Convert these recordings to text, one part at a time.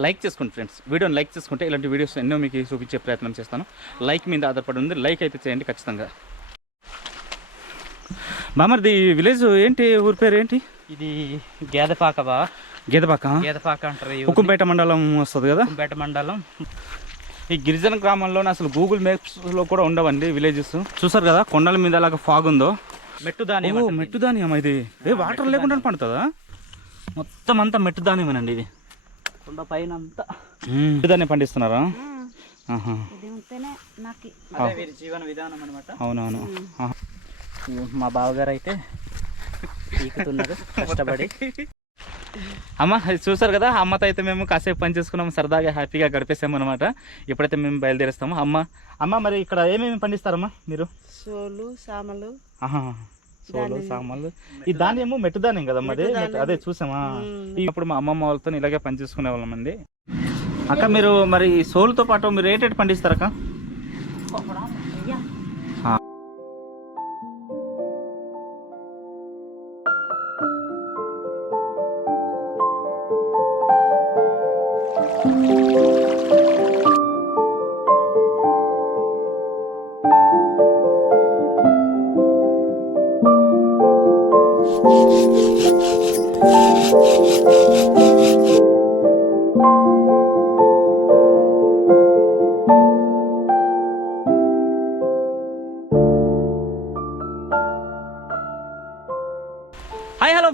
Like చేసుకోండి friends. వీడియోని like చేసుకుంటే ఇలాంటి వీడియోస్ ఎన్నో మీకు చూపించే ప్రయత్నం చేస్తాను. లైక్ మీద ఆధారపడి ఉంది. లైక్ అయితే చేయండి ఖచ్చితంగా. బామర్ది విలేజ్ ఏంటి? ఊరి పేరు ఏంటి? ఇది గేదపాక బా. గీదపాక? గేదపాక అంటారు. ఉక్కుంపేట మండలం వస్తుంది కదా? ఉక్కుంపేట మండలం. ఈ గిరిజన గ్రామంలోనే అసలు గూగుల్ మ్యాప్స్లో కూడా ఉండవండి విలేజెస్ చూసారు కదా? కొండల మీద అలాగ ఫాగ్ ఉందో? మెట్టు ఓ మెట్టు ధాన్యం ఇది? ఏ వాటర్ లేకుండా పండుతుందా? మొత్తం అంతా మెట్టు ధాన్యమేనండి ఇది. కొండ పైన అంతా ధాన్యం పండిస్తున్నారా? జీవన విధానం అనమాట అవునవును. మా బావగారు అయితే పీకుతున్నారు కష్టపడి. అమ్మ చూసారు కదా అమ్మతో అయితే మేము కాసేపు పని చేసుకున్నాము సరదాగా హ్యాపీగా గడిపేసాము అనమాట ఇప్పుడైతే మేము బయలుదేరేస్తాము. అమ్మ అమ్మ మరి ఇక్కడ ఏమేమి పండిస్తారమ్మా మీరు? సోలు సామలు. సోలు సామాన్లు. ఈ ధాన్యము మెట్టు ధాన్యం కదా మరి. అదే చూసామా ఇప్పుడు మా అమ్మమ్మ వాళ్ళతో ఇలాగే పని చేసుకునే వాళ్ళం అండి. అక్క మీరు మరి ఈ సోలుతో పాటు మీరు రేటెడ్ పండిస్తారక్క?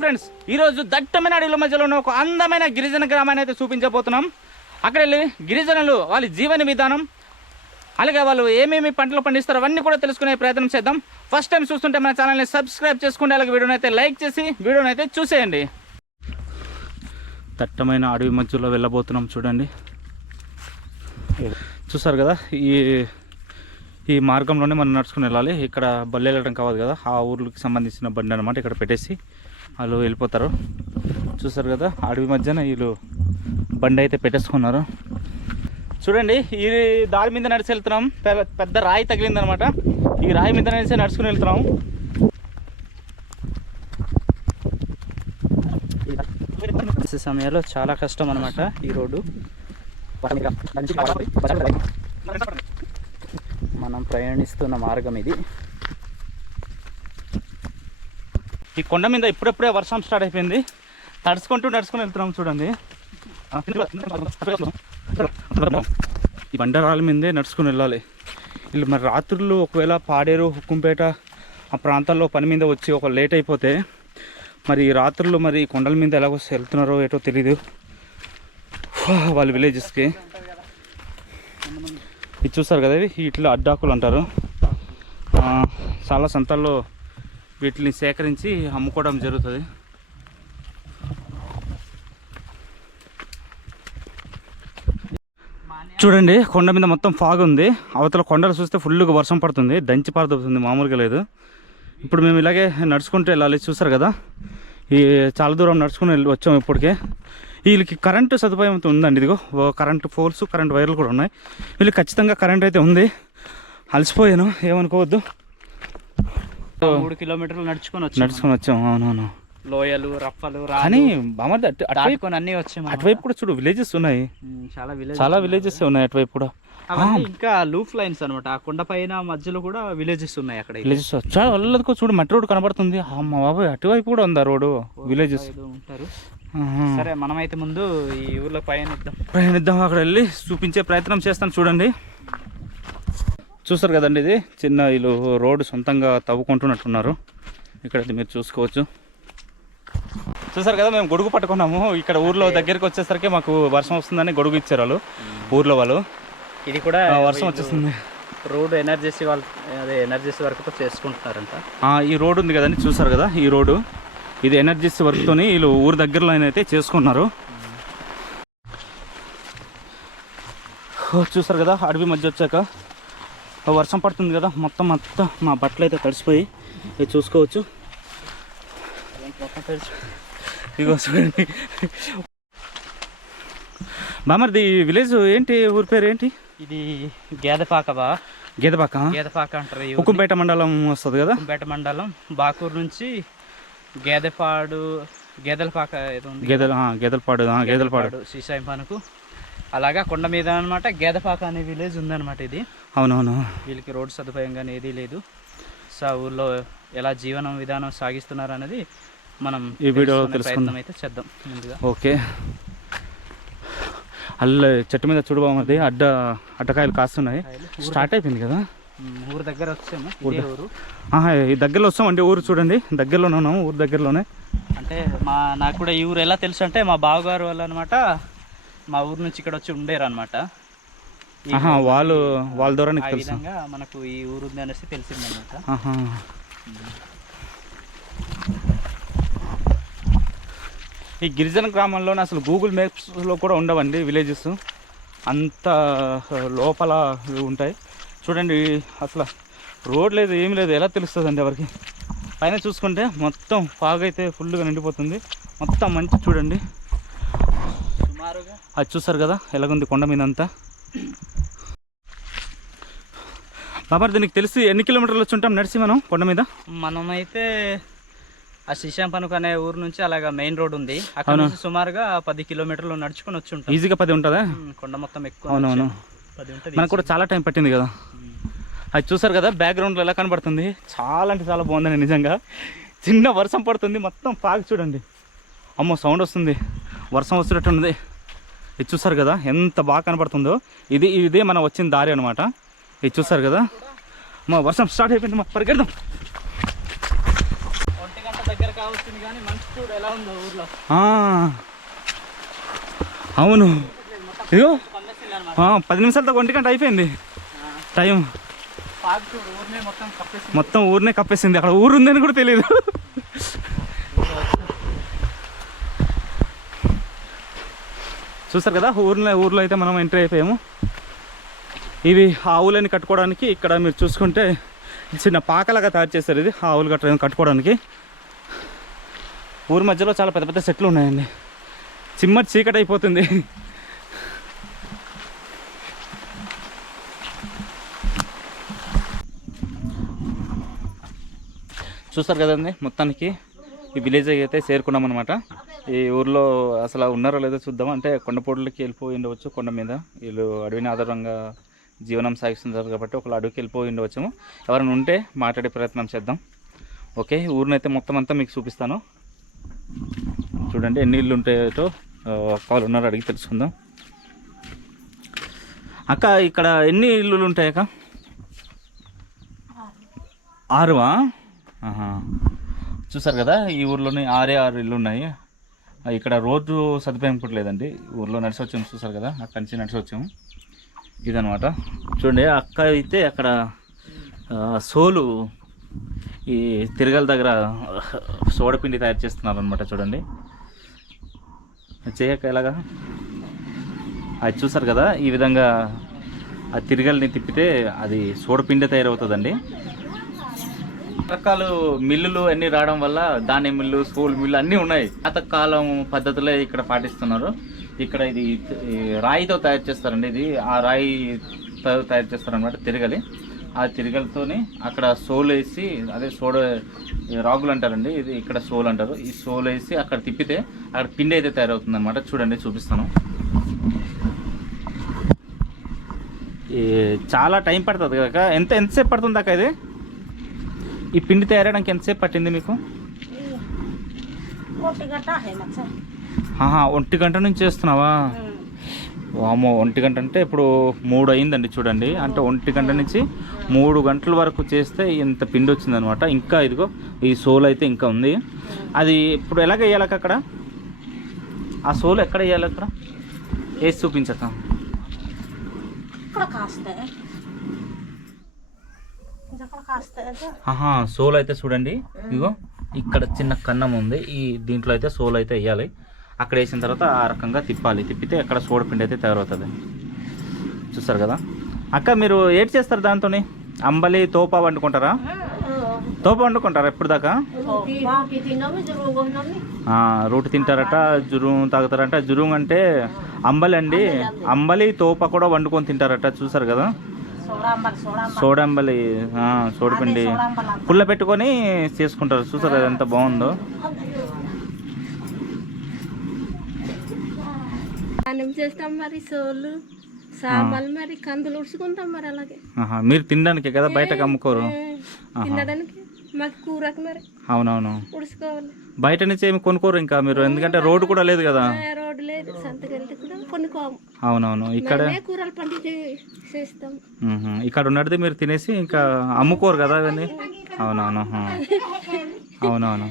ఫ్రెండ్స్ ఈరోజు దట్టమైన అడవుల మధ్యలో ఉన్న ఒక అందమైన గిరిజన గ్రామాన్ని అయితే చూపించబోతున్నాం. అక్కడ వెళ్ళి గిరిజనులు వాళ్ళ జీవన విధానం అలాగే వాళ్ళు ఏమేమి పంటలు పండిస్తారో అవన్నీ కూడా తెలుసుకునే ప్రయత్నం చేద్దాం. ఫస్ట్ టైం చూస్తుంటే మన ఛానల్ని సబ్స్క్రైబ్ చేసుకుంటే అలాగే వీడియోని అయితే లైక్ చేసి వీడియోని అయితే చూసేయండి. దట్టమైన అడవి మధ్యలో వెళ్ళబోతున్నాం చూడండి. చూసారు కదా ఈ ఈ మార్గంలోనే మనం నడుచుకుని వెళ్ళాలి. ఇక్కడ బల్లి వెళ్ళడం కావదు కదా ఆ ఊర్లకు సంబంధించిన బండి అనమాట ఇక్కడ పెట్టేసి. వాళ్ళు వెళ్ళిపోతారు. చూసారు కదా అడవి మధ్యన వీళ్ళు బండి అయితే పెట్టేసుకున్నారు. చూడండి ఈ దారి మీద నడిచి వెళ్తున్నాం. పెద్ద- పెద్ద రాయి తగిలింది అనమాట ఈ రాయి మీద నడిచి నడుచుకుని వెళ్తున్నాం. సమయంలో చాలా కష్టం అనమాట ఈ రోడ్డు. మనం ప్రయాణిస్తున్న మార్గం ఇది. ఈ కొండ మీద ఇప్పుడప్పుడే వర్షం స్టార్ట్ అయిపోయింది. తడుచుకుంటూ నడుచుకుని వెళ్తున్నాం చూడండి. ఈ బండరాల మీదే నడుచుకుని వెళ్ళాలి. వీళ్ళు మరి రాత్రులు ఒకవేళ పాడేరు హుక్కుంపేట ఆ ప్రాంతాల్లో పని మీద వచ్చి ఒక లేట్ అయిపోతే మరి ఈ రాత్రులు మరి ఈ కొండల మీద ఎలాగో వెళ్తున్నారో ఏటో తెలీదు. వాళ్ళ విలేజెస్కి. ఇది చూస్తారు కదా ఇవి? ఇట్లా అడ్డాకులు అంటారు. చాలా సంతాల్లో వీటిని సేకరించి అమ్ముకోవడం జరుగుతుంది. చూడండి కొండ మీద మొత్తం ఫాగ్ ఉంది. అవతల కొండలు చూస్తే ఫుల్గా వర్షం పడుతుంది. దంచి పారదొస్తుంది మామూలుగా లేదు. ఇప్పుడు మేము ఇలాగే నడుచుకుంటూ వెళ్ళాలి చూసారు కదా? ఈ చాలా దూరం నడుచుకుని వెళ్ళి వచ్చాం ఇప్పటికే. వీళ్ళకి కరెంటు సదుపాయం అయితే ఉందండి ఇదిగో. కరెంటు పోల్స్ కరెంట్ వైర్లు కూడా ఉన్నాయి. వీళ్ళకి ఖచ్చితంగా కరెంట్ అయితే ఉంది. అలసిపోయాను ఏమనుకోవద్దు. మూడు కిలోమీటర్లు నడుచుకొని వచ్చి నడుచుకొని వచ్చాం అవునవును. లోయలు రప్పలు కానీ అటు అటువైపు అన్ని వచ్చాయి. అటువైపు కూడా చూడు విలేజెస్ ఉన్నాయి. చాలా విలేజ్ చాలా విలేజెస్ ఉన్నాయి అటువైపు కూడా. ఇంకా లూఫ్ లైన్స్ అనమాట ఆ కొండ పైన మధ్యలో కూడా విలేజెస్ ఉన్నాయి అక్కడ విలేజెస్ చాలా వాళ్ళదికో చూడు మట్టి రోడ్ కనబడుతుంది. అమ్మ బాబాయ్ అటువైపు కూడా ఉందా రోడ్డు? విలేజెస్ ఏదో ఉంటారు. సరే మనమైతే ముందు ఈ ఊర్లో పయనిద్దాం ప్రయాణిద్దాం అక్కడ వెళ్ళి చూపించే ప్రయత్నం చేస్తాను చూడండి. చూస్తారు కదండి ఇది? చిన్న వీళ్ళు రోడ్డు సొంతంగా తవ్వుకుంటున్నట్టున్నారు. ఇక్కడ మీరు చూసుకోవచ్చు. చూసారు కదా మేము గొడుగు పట్టుకున్నాము. ఇక్కడ ఊర్లో దగ్గరికి వచ్చేసరికి మాకు వర్షం వస్తుందని గొడుగు ఇచ్చారు వాళ్ళు ఊర్లో వాళ్ళు. ఇది కూడా వర్షం వచ్చేస్తుంది. రోడ్ ఎనర్జెసీ వాళ్ళు అదే ఎనర్జెసీ వరకు చేసుకుంటున్నారంట. ఈ రోడ్డు ఉంది కదండి చూసారు కదా ఈ రోడ్డు. ఇది ఎనర్జీస్ వర్క్తోని వీళ్ళు ఊరు దగ్గరలో అయితే చేసుకున్నారు చూసారు కదా అడవి మధ్య వచ్చాక. వర్షం పడుతుంది కదా మొత్తం మొత్తం మా బట్టలు అయితే తడిసిపోయి ఇది చూసుకోవచ్చు. ఇగో చూడండి. బామర్ది విలేజ్ ఏంటి ఊరి పేరు ఏంటి? ఇది గేదపాక బా గీదపాక? గేదపాక అంటారు. ఉక్కుంపేట మండలం వస్తుంది కదా? ఉక్కుంపేట మండలం బాకూరు నుంచి గేదెపాడు గేదెల పాక ఏదో ఉంది గేదెల ఆ, గేదెల పాడు ఆ, గేదెల పాడు శ్రీశైలం పనుకు. అలాగా కొండ మీద అనమాట గేదెపాక అనే విలేజ్ ఉందన్నమాట ఇది. అవునవును. వీళ్ళకి రోడ్ సదుపాయం కానీ ఏదీ లేదు. సో ఊర్లో ఎలా జీవనం విధానం సాగిస్తున్నారు అనేది మనం ఈ తెలుసుకునే తెలుసుకుందాం. అయితే చేద్దాం ముందుగా. ఓకే. అల్ల చెట్టు మీద చూడబామది అడ్డ అడ్డకాయలు కాస్తున్నాయి. స్టార్ట్ అయిపోయింది కదా? ఊరు దగ్గర వచ్చాము ఊరు ఈ దగ్గరలో వస్తాం అంటే ఊరు చూడండి. దగ్గరలోనే ఉన్నాము ఊరు దగ్గరలోనే. అంటే మా నాకు కూడా ఈ ఊరు ఎలా తెలుసు అంటే మా బావగారు వాళ్ళు అనమాట మా ఊరు నుంచి ఇక్కడ వచ్చి ఉండేరు అనమాట వాళ్ళు వాళ్ళ ద్వారా ఆ విధంగా మనకు ఈ ఊరు ఉంది అనేసి తెలిసిందనమాట. ఈ గిరిజన గ్రామంలోనే అసలు గూగుల్ మ్యాప్స్లో కూడా ఉండవండి విలేజెస్ అంత లోపల ఉంటాయి. చూడండి అసలు రోడ్ లేదు ఏం లేదు. ఎలా తెలుస్తుందండి ఎవరికి? పైన చూసుకుంటే మొత్తం ఫాగ్ అయితే ఫుల్గా నిండిపోతుంది. మొత్తం మంచి చూడండి. అది చూసారు కదా ఎలాగుంది కొండ మీద అంతా బాబర్ దీనికి తెలిసి ఎన్ని కిలోమీటర్లు వచ్చి ఉంటాం నడిచి మనం కొండ మీద? మనమైతే ఆ శ్రీశాం పనుకు అనే ఊరు నుంచి అలాగా మెయిన్ రోడ్ ఉంది. అక్కడ. నుంచి సుమారుగా పది కిలోమీటర్లు నడుచుకుని వచ్చి ఉంటాం. ఈజీగా పది ఉంటుందా? కొండ మొత్తం ఎక్కువ అవునవును. మనకు కూడా చాలా టైం పట్టింది కదా. అది చూసారు కదా బ్యాక్గ్రౌండ్లో ఎలా కనబడుతుంది? చాలా అంటే చాలా బాగుందండి నిజంగా. చిన్న వర్షం పడుతుంది మొత్తం ఫాగ్ చూడండి. అమ్మో సౌండ్ వస్తుంది. వర్షం వస్తున్నట్టుంది ఇది చూసారు కదా ఎంత బాగా కనబడుతుందో ఇది ఇదే మనం వచ్చిన దారి అనమాట ఇది చూసారు కదా. మా వర్షం స్టార్ట్ అయిపోయింది మా పరిగెడదాం. అవును. ఇదిగో పది నిమిషాలతో ఒంటి గంట అయిపోయింది. టైం మొత్తం ఊరినే కప్పేసింది. అక్కడ ఊరు ఉందని కూడా తెలియదు చూస్తారు కదా ఊర్లో ఊర్లో అయితే మనం ఎంట్రీ అయిపోయాము. ఇవి ఆవులని కట్టుకోవడానికి ఇక్కడ మీరు చూసుకుంటే చిన్న పాకలాగా తయారు చేస్తారు ఇది ఆవులు గట్ర కట్టుకోవడానికి. ఊరి మధ్యలో చాలా పెద్ద పెద్ద చెట్లు ఉన్నాయండి. చిమ్మటి చీకటి అయిపోతుంది. చూస్తారు కదండి మొత్తానికి ఈ విలేజ్ అయితే చేరుకున్నాం అనమాట ఈ ఊర్లో అసలు ఉన్నారో లేదో చూద్దాం. అంటే కొండపోట్లకి వెళ్ళిపోయి ఉండవచ్చు కొండ మీద. వీళ్ళు అడవిని ఆధారంగా జీవనం సాగిస్తున్నారు కాబట్టి ఒకళ్ళు అడవికి వెళ్ళిపోయి ఉండవచ్చాము ఎవరైనా ఉంటే మాట్లాడే ప్రయత్నం చేద్దాం. ఓకే ఊరినైతే మొత్తం అంతా మీకు చూపిస్తాను. చూడండి ఎన్ని ఇళ్ళు ఉంటాయో ఆ, వాళ్ళు ఉన్నారు అడిగి తెలుసుకుందాం. అక్క ఇక్కడ ఎన్ని ఇల్లులు ఉంటాయి అక్క? ఆరువా? చూసారు కదా ఈ ఊర్లోనే ఆరే ఆరు ఇల్లు ఉన్నాయి. ఇక్కడ రోడ్డు సదుపాయం కూడా లేదండి. ఊర్లో నడిచి వచ్చాము చూసారు కదా అక్కడి నుంచి నడిచి వచ్చాము ఇదనమాట చూడండి అక్క అయితే అక్కడ సోలు ఈ తిరగల దగ్గర సోడపిండి తయారు చేస్తున్నారు అనమాట చూడండి చేయక ఎలాగా? అది చూసారు కదా ఈ విధంగా ఆ తిరగల్ని తిప్పితే అది సోడపిండి తయారవుతుందండి. రకాలు మిల్లులు అన్ని రావడం వల్ల ధాన్యం మిల్లు స్కూల్ మిల్లు అన్నీ ఉన్నాయి. పాత కాలం పద్ధతులే ఇక్కడ పాటిస్తున్నారు. ఇక్కడ ఇది రాయితో తయారు చేస్తారండి ఇది. ఆ రాయి తయారు చేస్తారనమాట తిరగలి. ఆ తిరగలతోని అక్కడ సోలు వేసి అదే సోడ రాగులు అంటారండి ఇది ఇక్కడ సోలు అంటారు. ఈ సోలు వేసి అక్కడ తిప్పితే అక్కడ పిండి అయితే తయారవుతుందన్నమాట. చూడండి చూపిస్తాను. ఈ చాలా టైం పడుతుంది కదా ఎంత ఎంతసేపు పడుతుంది అక్క ఇది? ఈ పిండి తయారడానికి ఎంతసేపు పట్టింది మీకు? ఒంటి గంట నుంచి చేస్తున్నావా? వామో ఒంటి గంట అంటే ఇప్పుడు మూడు అయిందండి చూడండి. అంటే ఒంటి గంట నుంచి మూడు గంటల వరకు చేస్తే ఇంత పిండి వచ్చిందనమాట. ఇంకా ఇదిగో ఈ సోల్ అయితే ఇంకా ఉంది. అది ఇప్పుడు ఎలాగ వేయాలక అక్కడ? ఆ సోల్ ఎక్కడ వేయాలి అక్కడ? వేసి చూపించక ఇక్కడ కాస్తే ఇది అక్కడ కాస్తే ఆహా సోల్ అయితే చూడండి. ఇదిగో ఇక్కడ చిన్న కన్నం ఉంది. ఈ దీంట్లో అయితే సోల్ అయితే వేయాలి. అక్కడ వేసిన తర్వాత ఆ రకంగా తిప్పాలి. తిప్పితే అక్కడ సోడపిండి అయితే తయారవుతుంది. చూస్తారు కదా? అక్క మీరు ఏటి చేస్తారు దాంతో అంబలి తోప వండుకుంటారా? తోప వండుకుంటారా ఎప్పుడు దాకా రోటి తింటారట జురుం తాగుతారట. జురుం అంటే అంబలి అండి అంబలి తోప కూడా వండుకొని తింటారట. చూసారు కదా? సోడంబలి సోడపిండి. పుల్ల పెట్టుకొని చేసుకుంటారు. చూసారు అది ఎంత బాగుందో? చేస్తాం మరి సోలు సామాలు మరి కందులు ఉడుచుకుంటాం మరి అలాగే. మీరు తినడానికి కదా బయటకు అమ్ముకోరు? అవునవును. ఉడుచుకోవాలి. బయట నుంచి ఏమి కొనుక్కోరు ఇంకా మీరు? ఎందుకంటే రోడ్డు కూడా లేదు కదా. రోడ్డు లేదు. సంతకెళ్తే కొనుక్కోము అవునవును ఇక్కడ కూరలు పండించి చేస్తాం మ్మ్. ఇక్కడ ఉన్నది మీరు తినేసి ఇంకా అమ్ముకోరు కదా అవన్నీ అవునవును. అవునవును.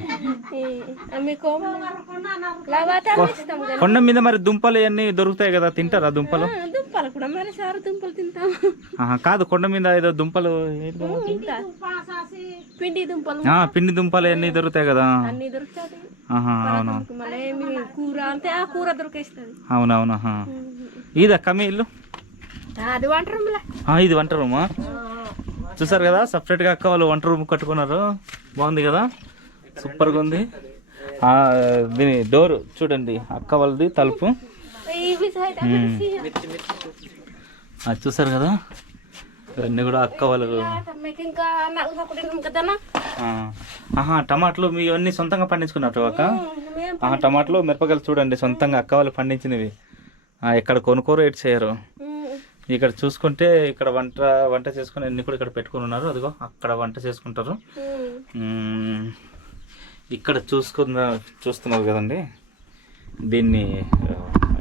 కొండ మీద మరి దుంపలు ఇవన్నీ దొరుకుతాయి కదా తింటారా దుంపలు? దుంపలు కూడా. మరి సారు దుంపలు తింటాం కాదు కొండ మీద ఏదో దుంపలు పిండి దుంపలు. పిండి దుంపలు ఇవన్నీ దొరుకుతాయి కదా. అన్ని దొరుకుతాయి. ఆహా, అవును? మళ్ళీ ఏమి కూర అంటే ఆ కూర దొరికేస్తుంది. అవునవును ఆహా. ఇదక్క మీ ఇల్లు? అది వంట రూమ్లా ఆ, ఇది వంట రూమా? చూసారు కదా సపరేట్గా అక్క వాళ్ళు వంట రూమ్ కట్టుకున్నారు. బాగుంది కదా? సూపర్గా ఉంది దీని డోర్ చూడండి అక్క వాళ్ళది తలుపు. అది చూసారు కదా? ఇవన్నీ కూడా అక్క వాళ్ళు. ఆహా టమాటాలు మీ అన్ని సొంతంగా పండించుకున్నట్టు అక్క? ఆహా టమాటాలు మిరపకాయలు చూడండి సొంతంగా అక్క వాళ్ళు పండించినవి. ఎక్కడ ఇక్కడ కొనుక్కోరు ఎటు చేయరు. ఇక్కడ చూసుకుంటే ఇక్కడ వంట వంట చేసుకుని అన్ని కూడా ఇక్కడ పెట్టుకుని ఉన్నారు. అదిగో అక్కడ వంట చేసుకుంటారు. ఇక్కడ చూసుకున్న చూస్తున్నారు కదండి? దీన్ని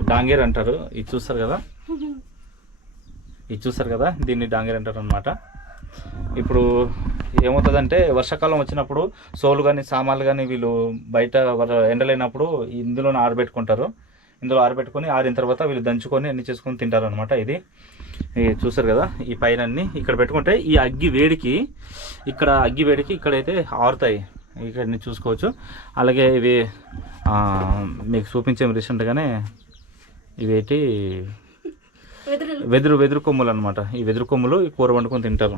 డాంగేర్ అంటారు. ఇది చూస్తారు కదా? ఇది చూస్తారు కదా? దీన్ని డాంగేర్ అంటారు అనమాట ఇప్పుడు ఏమవుతుందంటే వర్షాకాలం వచ్చినప్పుడు సోలు కానీ సామాన్లు కానీ వీళ్ళు బయట ఎండలేనప్పుడు ఇందులోనే ఆరబెట్టుకుంటారు. ఇందులో ఆరబెట్టుకొని ఆరిన తర్వాత వీళ్ళు దంచుకొని అన్ని చేసుకొని తింటారు అనమాట ఇది చూసారు కదా? ఈ పైన అన్ని ఇక్కడ పెట్టుకుంటే ఈ అగ్గి వేడికి ఇక్కడ అగ్గి వేడికి ఇక్కడైతే ఆరుతాయి. ఇక్కడ చూసుకోవచ్చు. అలాగే ఇవి మీకు చూపించే రీసెంట్గానే ఇవేంటి వెదురు వెదురు కొమ్ములు అనమాట ఈ వెదురు కొమ్ములు ఈ కూర వండుకొని తింటారు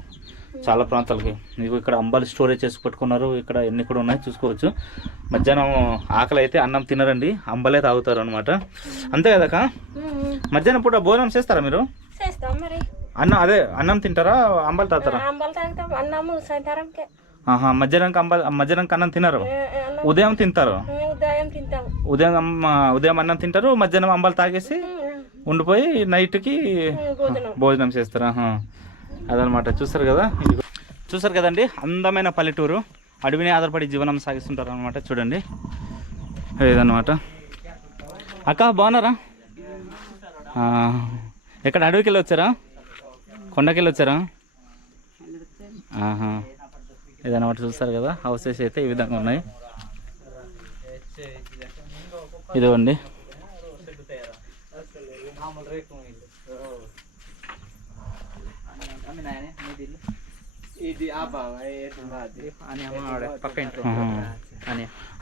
చాలా ప్రాంతాలకి. మీకు ఇక్కడ అంబాలి స్టోరేజ్ చేసి పెట్టుకున్నారు. ఇక్కడ ఎన్ని కూడా ఉన్నాయి చూసుకోవచ్చు. మధ్యాహ్నం ఆకలి అయితే అన్నం తినరండి. అంబలే తాగుతారు అనమాట అంతే కదక మధ్యాహ్నం పూట భోజనం చేస్తారా మీరు? చేస్తాం మరి. అన్నం అదే అన్నం తింటారా? అంబలి తాగుతారా? ఆహా మధ్యాహ్నంకి అంబలి మధ్యాహ్నంకి అన్నం తినరు? ఉదయం తింటారు? ఉదయం ఉదయం అన్నం తింటారు మధ్యాహ్నం అంబలి తాగేసి ఉండిపోయి నైట్కి భోజనం. భోజనం చేస్తారు. అదనమాట. చూస్తారు కదా. చూస్తారు కదండి? అందమైన పల్లెటూరు. అడవిని ఆధారపడి జీవనం సాగిస్తుంటారు అనమాట చూడండి. ఇదన్నమాట అక్క బాగున్నారా? ఎక్కడ అడవికి వెళ్ళి వచ్చారా? కొండకి వెళ్ళి వచ్చారా? ఆహా. ఇదన్నమాట చూస్తారు కదా హౌసెస్ అయితే ఈ విధంగా ఉన్నాయి. ఇదిగోండి.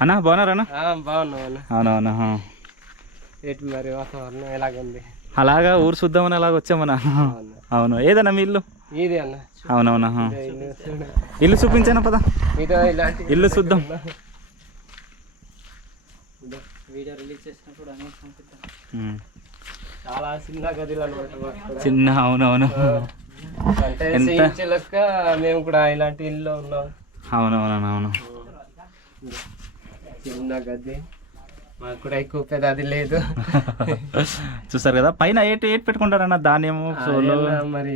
అన్నా బాగున్నారా అవునవునా ఆహా. ఏంటి మరి వాతావరణం ఎలాగుంది? అలాగా ఊరు చూద్దామని అలాగ వచ్చామన్నా అవును. ఏదన్నా మీ ఇల్లు? ఇది అన్న. అవునవునా. ఇల్లు చూపించాను పదా? ఇల్లు చూద్దాం. వీడియో రిలీజ్ చేసినప్పుడు పంపిద్దాం. చాలా చిన్న గదిలో. చిన్న అవునవును. అంటే లెక్క మేము కూడా ఇలాంటి ఇల్లు ఉన్నాం. అవునవును అవును చిన్న గది. మాకు కూడా ఎక్కువ పెద్ద అది లేదు. చూస్తారు కదా పైన ఏటి ఏటి పెట్టుకుంటారన్న ధాన్యము సోలు? మరి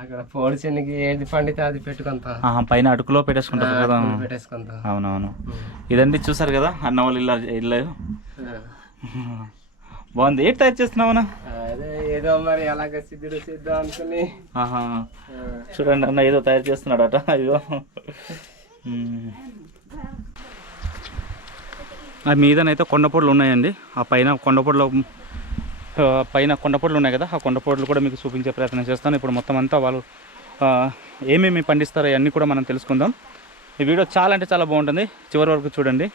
అక్కడ పోడి శనగకి ఏది పండితే అది పెట్టుకుంటా. పైన అటుకులో పెట్టేసుకుంటారు కదా. పెట్టేసుకుంటా. అవునవును. ఇదండి చూసారు కదా అన్న వాళ్ళు ఇల్లు ఇల్లు. బాగుంది. ఏంటి తయారు చేస్తున్నావునా అదే ఏదో మరి అలాగ సిద్ధుడు సిద్ధం అనుకుని. చూడండి అన్న ఏదో తయారు చేస్తున్నాడట మ్మ్. ఆ మీదనైతే కొండపొడలు ఉన్నాయండి. ఆ పైన కొండపొడలు పైన కొండపొడలు ఉన్నాయి కదా. ఆ కొండపొడలు కూడా మీకు చూపించే ప్రయత్నం చేస్తాను. ఇప్పుడు మొత్తం అంతా వాళ్ళు ఏమేమి పండిస్తారో అవన్నీ కూడా మనం తెలుసుకుందాం. ఈ వీడియో చాలా అంటే చాలా బాగుంటుంది. చివరి వరకు చూడండి.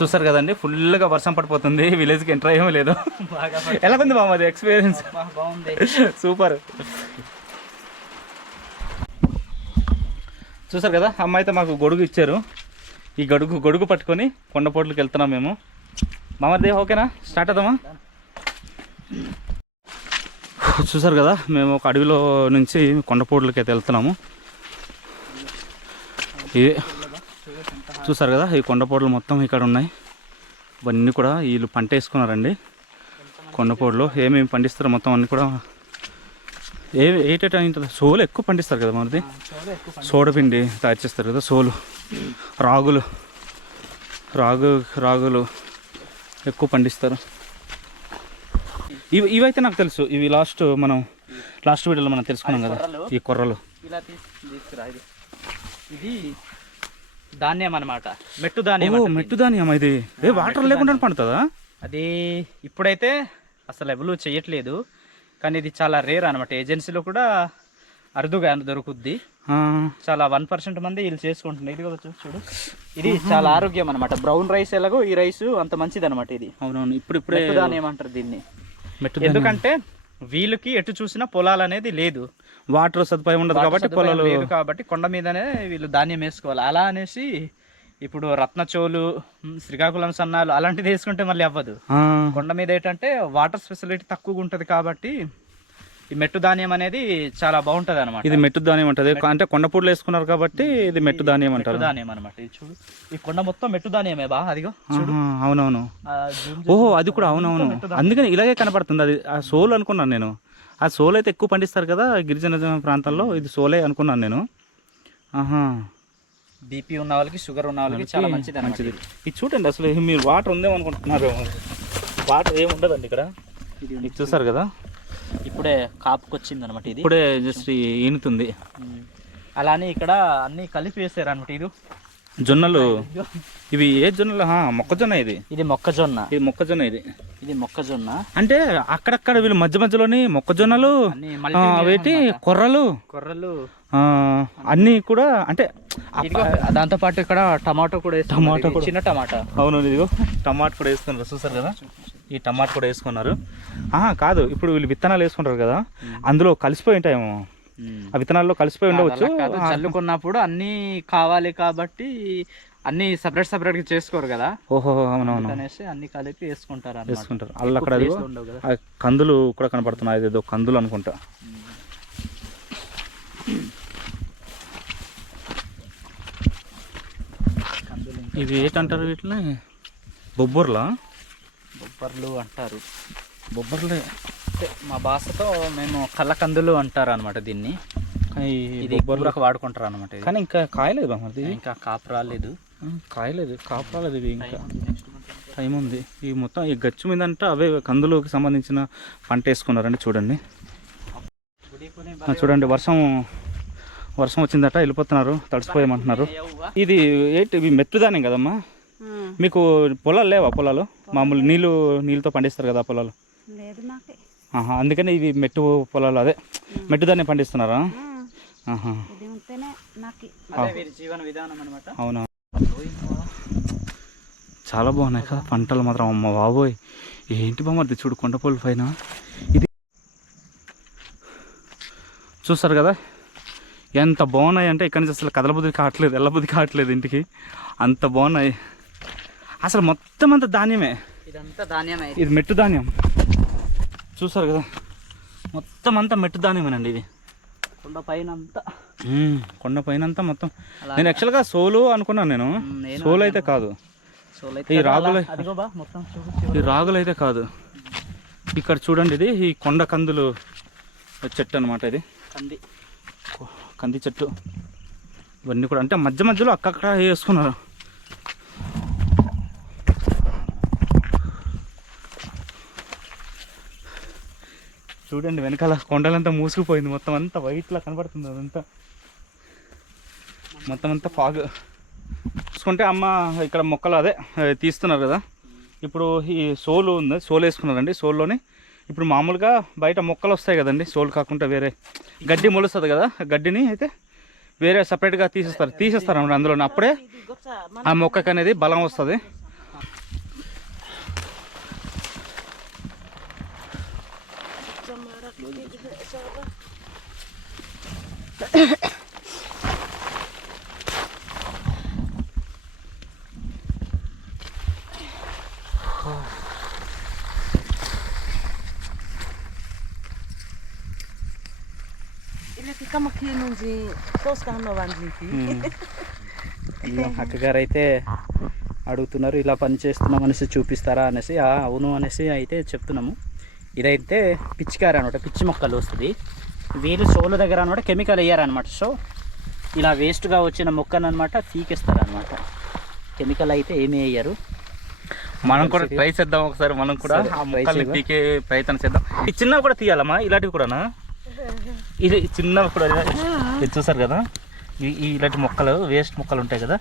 చూస్తారు కదండి? ఫుల్గా వర్షం పడిపోతుంది. విలేజ్కి ఎంటర్ అయ్యేమో లేదు. ఎలా ఉంది బామ్మ అది ఎక్స్పీరియన్స్ బాగుంది. సూపర్. చూసారు కదా? అమ్మ అయితే మాకు గొడుగు ఇచ్చారు. ఈ గడుగు గొడుగు పట్టుకొని కొండపోట్లకి వెళ్తున్నాం మేము. మామర్దే ఓకేనా? స్టార్ట్ అవుదామా? చూసారు కదా మేము ఒక అడవిలో నుంచి కొండపోట్లకి అయితే వెళ్తున్నాము. ఇది చూసారు కదా ఈ కొండపోట్లు మొత్తం ఇక్కడ ఉన్నాయి. ఇవన్నీ కూడా వీళ్ళు పంట వేసుకున్నారండి కొండపోడులో ఏమేమి పండిస్తారో మొత్తం అన్నీ కూడా ఏ ఏటేటా ఉంటుంది? సోలు ఎక్కువ పండిస్తారు కదా మనది? సోడపిండి తయారు చేస్తారు కదా సోలు. రాగులు. రాగు రాగులు ఎక్కువ పండిస్తారు. ఇవి ఇవైతే నాకు తెలుసు. ఇవి లాస్ట్ మనం లాస్ట్ వీడియోలో మనం తెలుసుకున్నాం కదా. ఈ కొర్రలు. ఇలా ఇది. ధాన్యం అన్నమాట. మెట్టు ధాన్యం మెట్టు ధాన్యం ఇది. ఏ వాటర్ లేకుండా పండుతుందా? అది ఇప్పుడైతే అసలు ఎవరు చేయట్లేదు. కానీ ఇది చాలా రేర్ అనమాట ఏజెన్సీలో కూడా అరుదుగా దొరుకుద్ది. చాలా వన్ పర్సెంట్ మంది వీళ్ళు చేసుకుంటున్నారు. ఇది కూడా చూడు. ఇది చాలా ఆరోగ్యం అనమాట బ్రౌన్ రైస్ ఎలాగో ఈ రైస్ అంత మంచిది అనమాట ఇది. అవునవును. ఇప్పుడు ఇప్పుడే అంటారు దీన్ని. ఎందుకంటే వీళ్ళకి ఎటు చూసినా పొలాలు అనేది లేదు. వాటర్ సదుపాయం ఉండదు కాబట్టి పొలాలు లేదు కాబట్టి కొండ మీదనే వీళ్ళు ధాన్యం వేసుకోవాలి. అలా అనేసి ఇప్పుడు రత్నచోలు శ్రీకాకుళం సన్నాలు అలాంటిది వేసుకుంటే మళ్ళీ అవ్వదు. కొండ మీద ఏంటంటే వాటర్ ఫెసిలిటీ తక్కువగా ఉంటుంది కాబట్టి ఈ మెట్టు ధాన్యం అనేది చాలా బాగుంటది అనమాట ఇది మెట్టు ధాన్యం అంటది అంటే కొండపూడిలో వేసుకున్నారు కాబట్టి ఇది మెట్టు ధాన్యం అంటారు. ధాన్యం అనమాట ఇది చూడు. ఈ కొండ మొత్తం మెట్టు ధాన్యమే బా అదిగో అవునవును. ఓహో అది కూడా అవునవును. అందుకని ఇలాగే కనపడుతుంది. అది ఆ సోల్ అనుకున్నాను నేను. ఆ సోల్ అయితే ఎక్కువ పండిస్తారు కదా గిరిజన ప్రాంతాల్లో ఇది సోలే అనుకున్నాను నేను. ఆహా. బీపీ ఉన్న వాళ్ళకి షుగర్ ఉన్న వాళ్ళకి చాలా మంచిది మంచిది. ఇది. చూడండి అసలు మీరు వాటర్ ఉందేమో అనుకుంటున్నారు వాటర్ ఏమి ఉండదండి ఇక్కడ? ఇది చూసారు కదా? ఇప్పుడే కాపుకొచ్చింది అనమాట ఇది. ఇప్పుడే జస్ట్ ఈనుతుంది. అలానే ఇక్కడ అన్ని కలిపి వేసారు అనమాట ఇది. జొన్నలు. ఇవి ఏ జొన్నలు? మొక్కజొన్న ఇది. ఇది మొక్కజొన్న. ఇది మొక్కజొన్న ఇది. ఇది మొక్కజొన్న. అంటే అక్కడక్కడ వీళ్ళు మధ్య మధ్యలోని మొక్కజొన్నలు అన్ని ఆ, మల్టీ వేటి కొర్రలు. కొర్రలు. అన్నీ కూడా అంటే దాంతో పాటు ఇక్కడ టమాటో కూడా. టమాటో. చిన్న టమాటా. అవును ఇదిగో టమాటా కూడా వేసుకున్నారు చూసారు కదా? ఈ టమాటా కూడా వేసుకున్నారు. ఆహా కాదు ఇప్పుడు వీళ్ళు విత్తనాలు వేసుకుంటారు కదా అందులో కలిసిపోయి ఉంటాయేమో. ఆ విత్తనాల్లో కలిసిపోయి ఉండవచ్చు. చల్లుకున్నప్పుడు అన్ని కావాలి కాబట్టి అన్ని సపరేట్ సపరేట్గా చేసుకోరు కదా? ఓహో అవునవును. అనేసి అన్ని కలిపి వేసుకుంటారు. వేసుకుంటారు. అల్ల అక్కడ కందులు కూడా కనపడుతున్నాయి. ఏదో కందులు అనుకుంటా. ఇవి ఏంటంటారు వీటిని? బొబ్బర్లా? బొబ్బర్లు అంటారు. బొబ్బర్లే. అంటే మా భాషతో మేము కళ్ళకందులు అంటారు అనమాట దీన్ని ఇది బొబ్బర్లు కూరకు వాడుకుంటారు అనమాట ఇది. కానీ ఇంకా కాయలేదు మరి ఇంకా కాపు రాలేదు కాయలేదు. కాపు రాలేదు ఇవి ఇంకా. టైం ఉంది ఈ మొత్తం ఈ గచ్చు మీద అంటే అవే కందులోకి సంబంధించిన పంట వేసుకున్నారండి చూడండి చూడండి వర్షం వర్షం వచ్చిందట వెళ్ళిపోతున్నారు తడిసిపోయామంటున్నారు. ఇది ఏంటి ఇవి మెట్టుదానే కదమ్మా? మీకు పొలాలు లేవా పొలాలు? మామూలు నీళ్ళు నీళ్ళతో పండిస్తారు కదా పొలాలు? అందుకని ఇవి మెట్టు పొలాలు అదే మెట్టుదాన్ని పండిస్తున్నారా? అవునా? చాలా బాగున్నాయి కదా పంటలు మాత్రం అమ్మ బాబోయ్. ఏంటి బామ్మది చూడు కొండపల్లి పైన? ఇది చూస్తారు కదా? ఎంత బాగున్నాయి అంటే ఇక్కడి నుంచి అసలు కదలబుద్ధి కావట్లేదు ఎల్లబుద్ధి కావట్లేదు ఇంటికి. అంత బాగున్నాయి. అసలు మొత్తం అంత ధాన్యమే. ఇదంతా ధాన్యమే. ఇది మెట్టు ధాన్యం. చూసారు కదా? మొత్తం అంతా మెట్టు ధాన్యమేనండి ఇది. కొండ పైన అంతా. కొండ పైన అంతా మొత్తం నేను యాక్చువల్గా సోలు అనుకున్నాను నేను. సోలు అయితే కాదు. ఈ రాగులే- ఈ. రాగులు అయితే కాదు. ఇక్కడ చూడండి ఇది ఈ కొండ కందులు చెట్టు అనమాట ఇది. కంది. కంది చెట్టు. ఇవన్నీ కూడా అంటే మధ్య మధ్యలో అక్కడక్కడ వేసుకున్నారు. చూడండి వెనకాల కొండలంతా మూసుకుపోయింది. మొత్తం అంతా వైట్లా కనబడుతుంది అదంతా. మొత్తం అంతా ఫాగ్. చూసుకుంటే అమ్మ ఇక్కడ మొక్కలు అదే తీస్తున్నారు కదా. ఇప్పుడు ఈ సోలు ఉంది సోలు వేసుకున్నారండి సోల్లోని ఇప్పుడు మామూలుగా బయట మొక్కలు వస్తాయి కదండి. సోలు కాకుండా వేరే గడ్డి మొలుస్తుంది కదా గడ్డిని అయితే వేరే సపరేట్గా తీసేస్తారు. తీసేస్తారు అన్నమాట అందులో అప్పుడే ఆ మొక్కకి అనేది బలం వస్తుంది. Carros no aqui. ఇదిగో అక్కగారు అయితే అడుగుతున్నారు ఇలా పని చేస్తున్నాం అనేసి చూపిస్తారా అనేసి. "ఆ, అవును అనేసి అయితే చెప్తున్నాము. ఇదైతే పిచ్చికార అనమాట పిచ్చి మొక్కలు వస్తుంది. వీళ్ళు సోలు దగ్గర అనమాట కెమికల్ వేయరనమాట. సో ఇలా వేస్ట్గా వచ్చిన మొక్కను అనమాట పీకేస్తారు అనమాట కెమికల్ అయితే ఏమీ వేయరు. మనం కూడా ట్రై చేద్దాం ఒకసారి మనం కూడా? పీకే ప్రయత్నం చేద్దాం. ఈ చిన్నవి కూడా తీయాలమ్మా ఇలాంటివి కూడానా? ఇది చిన్న ఇప్పుడు ఇది చూసారు కదా? ఈ ఇలాంటి మొక్కలు వేస్ట్ మొక్కలు ఉంటాయి కదా?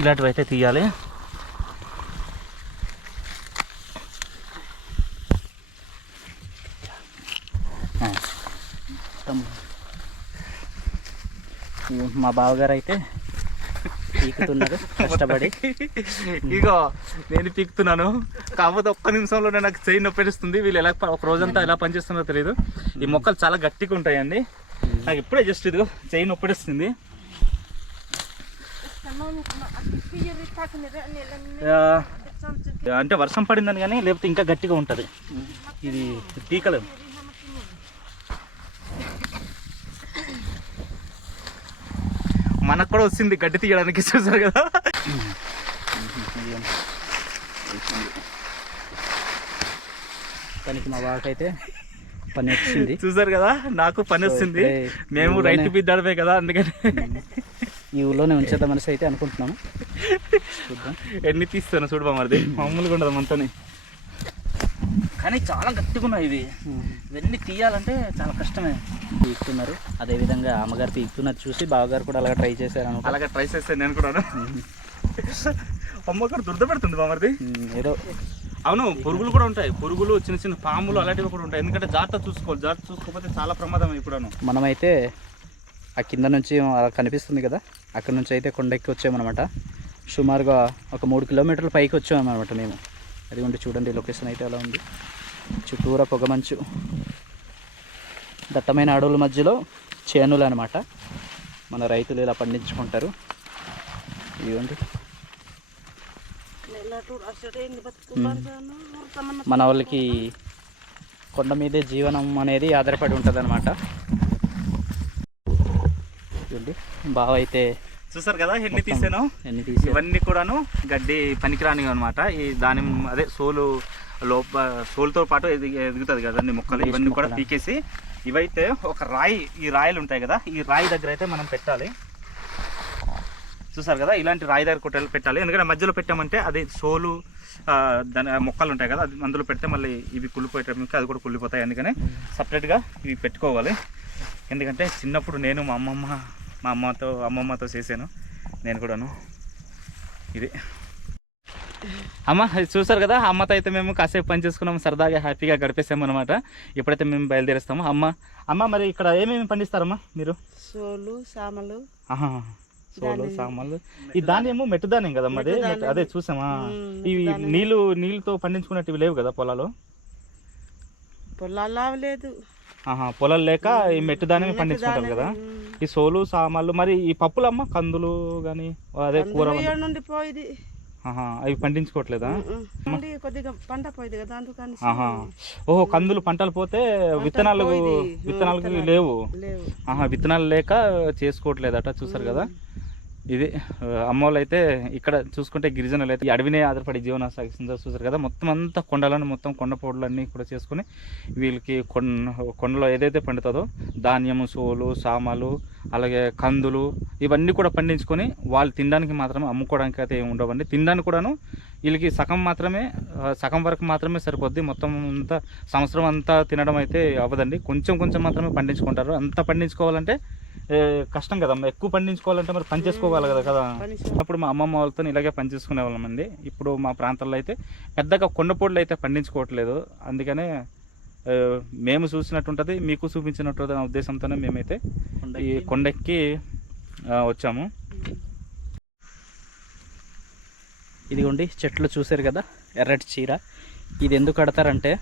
ఇలాంటివి అయితే తీయాలి. మా బావగారు అయితే పీకుతున్నారు. కష్టపడి. ఇగో నేను పీకుతున్నాను. కాకపోతే ఒక్క నిమిషంలోనే నాకు చేయి నొప్పిస్తుంది వీళ్ళు ఎలా ఒక రోజంతా ఎలా పనిచేస్తుందో తెలియదు ఈ మొక్కలు చాలా గట్టిగా ఉంటాయండి. నాకు ఇప్పుడే జస్ట్ ఇదిగో చేయి నొప్పిస్తుంది అంటే వర్షం పడిందని కానీ లేకపోతే ఇంకా గట్టిగా ఉంటుంది. ఇది పీకలేము మనకు కూడా వచ్చింది గడ్డి తీయడానికి చూసారు కదా? దానికి మా బావకైతే పని వచ్చింది. చూసారు కదా? నాకు పని వస్తుంది ఇప్పుడే మేము రైతు బిడ్డడమే కదా అందుకని. ఈ ఊళ్ళోనే ఉంచేద్దాం అనేసి అయితే అనుకుంటున్నాము. చూద్దాం. ఎన్ని తీస్తాను చూడబా మరిది మామూలుగా ఉండదు మనతోని. కానీ చాలా గట్టిగా ఉన్నాయి ఇవి. ఇవన్నీ తీయాలంటే చాలా కష్టమే. పీకుతున్నారు అదేవిధంగా అమ్మగారు పీకుతున్నది చూసి బావగారు కూడా అలాగా ట్రై చేశారు అనుకో అలాగే ట్రై చేస్తాను నేను కూడా అమ్మగారు దురద పెడుతుంది బామర్ది ఏదో. అవును పురుగులు కూడా ఉంటాయి. పురుగులు చిన్న చిన్న పాములు అలాంటివి కూడా ఉంటాయి. ఎందుకంటే జాగ్రత్త చూసుకోవాలి. జాగ్రత్త చూసుకోకపోతే చాలా ప్రమాదం ఇప్పుడును మనమైతే ఆ కింద నుంచి అలా కనిపిస్తుంది కదా. అక్కడ నుంచి అయితే కొండెక్కి వచ్చామన్నమాట. సుమారుగా ఒక మూడు కిలోమీటర్ల పైకి వచ్చామన్నమాట మేము. అది ఉండి చూడండి లొకేషన్ అయితే అలా ఉంది. చుట్టూరా పొగమంచు దట్టమైన అడవుల మధ్యలో చేనులు అనమాట మన రైతులు ఇలా పండించుకుంటారు. ఇదిగోండి. మన వాళ్ళకి కొండ మీదే జీవనం అనేది ఆధారపడి ఉంటుంది అనమాట బావ అయితే చూసారు కదా ఎన్ని తీసాను? ఎన్ని తీసి ఇవన్నీ కూడాను గడ్డి పనికిరాని అనమాట ఈ దాని అదే సోలు లోప సోలుతో పాటు ఎది ఎదుగుతుంది కదండి మొక్కలు. ఇవన్నీ కూడా? పీకేసి ఇవైతే ఒక రాయి ఈ రాయిలు ఉంటాయి కదా ఈ రాయి దగ్గర అయితే మనం పెట్టాలి. చూసారు కదా? ఇలాంటి రాయి దగ్గర కొట్టాలి పెట్టాలి. ఎందుకంటే మధ్యలో పెట్టామంటే అది సోలు దాని మొక్కలు ఉంటాయి కదా అది అందులో పెడితే మళ్ళీ ఇవి కుళ్ళిపోయేటప్పుడు అది కూడా కుళ్ళిపోతాయి. అందుకని సపరేట్గా ఇవి పెట్టుకోవాలి. ఎందుకంటే చిన్నప్పుడు నేను మా అమ్మమ్మ మా అమ్మతో అమ్మమ్మతో చేశాను. నేను కూడాను ఇది. అమ్మ చూసారు కదా అమ్మతో అయితే మేము కాసేపు పని చేసుకున్నాం సరదాగా హ్యాపీగా గడిపేసాము అనమాట ఇప్పుడైతే మేము బయలుదేరేస్తాము. అమ్మ అమ్మ మరి ఇక్కడ ఏమేమి పండిస్తారమ్మా మీరు? సోలు సామలు. సోలు సామాన్లు ఈ ధాన్యము మెట్టు ధాన్యం కదా మరి? అదే చూసామా? ఇవి నీళ్ళు నీళ్ళతో పండించుకున్నట్టు లేవు కదా పొలాలు? పొలాలు ఆహా పొలాలు లేక ఈ మెట్టు ధాన్యం పండించుకుంటారు కదా. ఈ సోలు సామాన్లు మరి ఈ పప్పులమ్మ కందులు కానీ అదే కూర నుండి పోయింది. అవి పండించుకోవట్లేదా? ఓహో కందులు పంటలు పోతే విత్తనాలు. విత్తనాలు లేవు. ఆహా విత్తనాలు లేక చేసుకోవట్లేదట చూసారు కదా? ఇది ఆ, అమ్మోళ్ళు అయితే ఇక్కడ చూసుకుంటే గిరిజనులు అయితే ఈ అడవినే ఆధారపడి జీవనం సాగిస్తుందో చూసారు కదా. మొత్తం అంతా కొండలను మొత్తం కొండ పొడలన్నీ కూడా చేసుకుని వీళ్ళకి కొండ కొండలో ఏదైతే పండుతుందో ధాన్యము సోలు సామాలు అలాగే కందులు ఇవన్నీ కూడా పండించుకొని వాళ్ళు తినడానికి మాత్రమే అమ్ముకోవడానికి అయితే ఏమి ఉండవండి. తినడానికి కూడాను వీళ్ళకి సగం మాత్రమే సగం వరకు మాత్రమే సరిపోద్ది. మొత్తం అంతా సంవత్సరం అంతా తినడం అయితే అవ్వదండి. కొంచెం కొంచెం మాత్రమే పండించుకుంటారు. అంత పండించుకోవాలంటే కష్టం కదమ్మా ఎక్కువ పండించుకోవాలంటే మరి పని చేసుకోవాలి కదా కదా. అప్పుడు మా అమ్మమ్మ వాళ్ళతో ఇలాగే పని చేసుకునే వాళ్ళమండి ఇప్పుడు మా ప్రాంతాల్లో అయితే పెద్దగా కొండపోళ్ళు అయితే పండించుకోవట్లేదు. అందుకనే మేము చూసినట్టు ఉంటుంది మీకు చూపించినట్టు అనే ఉద్దేశంతోనే మేమైతే ఈ కొండెక్కి. వచ్చాము. ఇదిగోండి చెట్లు చూసారు కదా ఎర్రటి చీర. ఇది ఎందుకు కడతారంటే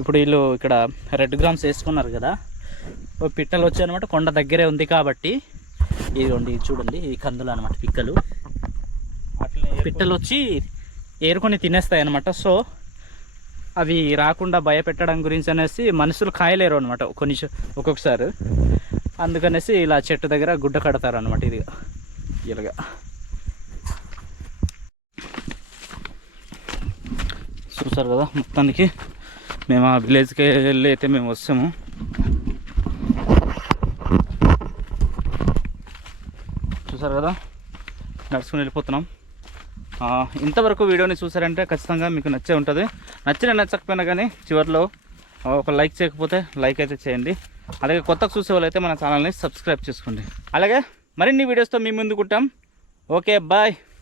ఇప్పుడు వీళ్ళు ఇక్కడ రెడ్ గ్రామ్స్ వేసుకున్నారు కదా. పిట్టలు వచ్చాయన్నమాట కొండ దగ్గరే ఉంది కాబట్టి. ఇదిగోండి ఇది చూడండి ఈ కందులు అనమాట పిక్కలు. అట్లే పిట్టలు వచ్చి ఏరుకొని తినేస్తాయి అనమాట సో అవి రాకుండా భయపెట్టడం గురించి అనేసి మనుషులు కాయలేరు అనమాట కొన్ని ఒక్కొక్కసారి. అందుకనేసి ఇలా చెట్టు దగ్గర గుడ్డ కడతారు అనమాట ఇది ఇలాగా. చూసారు కదా మొత్తానికి. మేము ఆ విలేజ్కి వెళ్ళి అయితే మేము వస్తాము. చూసారు కదా? నడుచుకుని వెళ్ళిపోతున్నాం. ఇంతవరకు వీడియోని చూసారంటే ఖచ్చితంగా మీకు నచ్చే ఉంటుంది. నచ్చిన నచ్చకపోయినా కానీ చివరిలో ఒక లైక్ చేయకపోతే లైక్ అయితే చేయండి. అలాగే కొత్తగా చూసే వాళ్ళైతే మన ఛానల్ని సబ్స్క్రైబ్ చేసుకోండి. అలాగే మరిన్ని వీడియోస్తో మీ ముందుకుంటాం ఓకే బాయ్.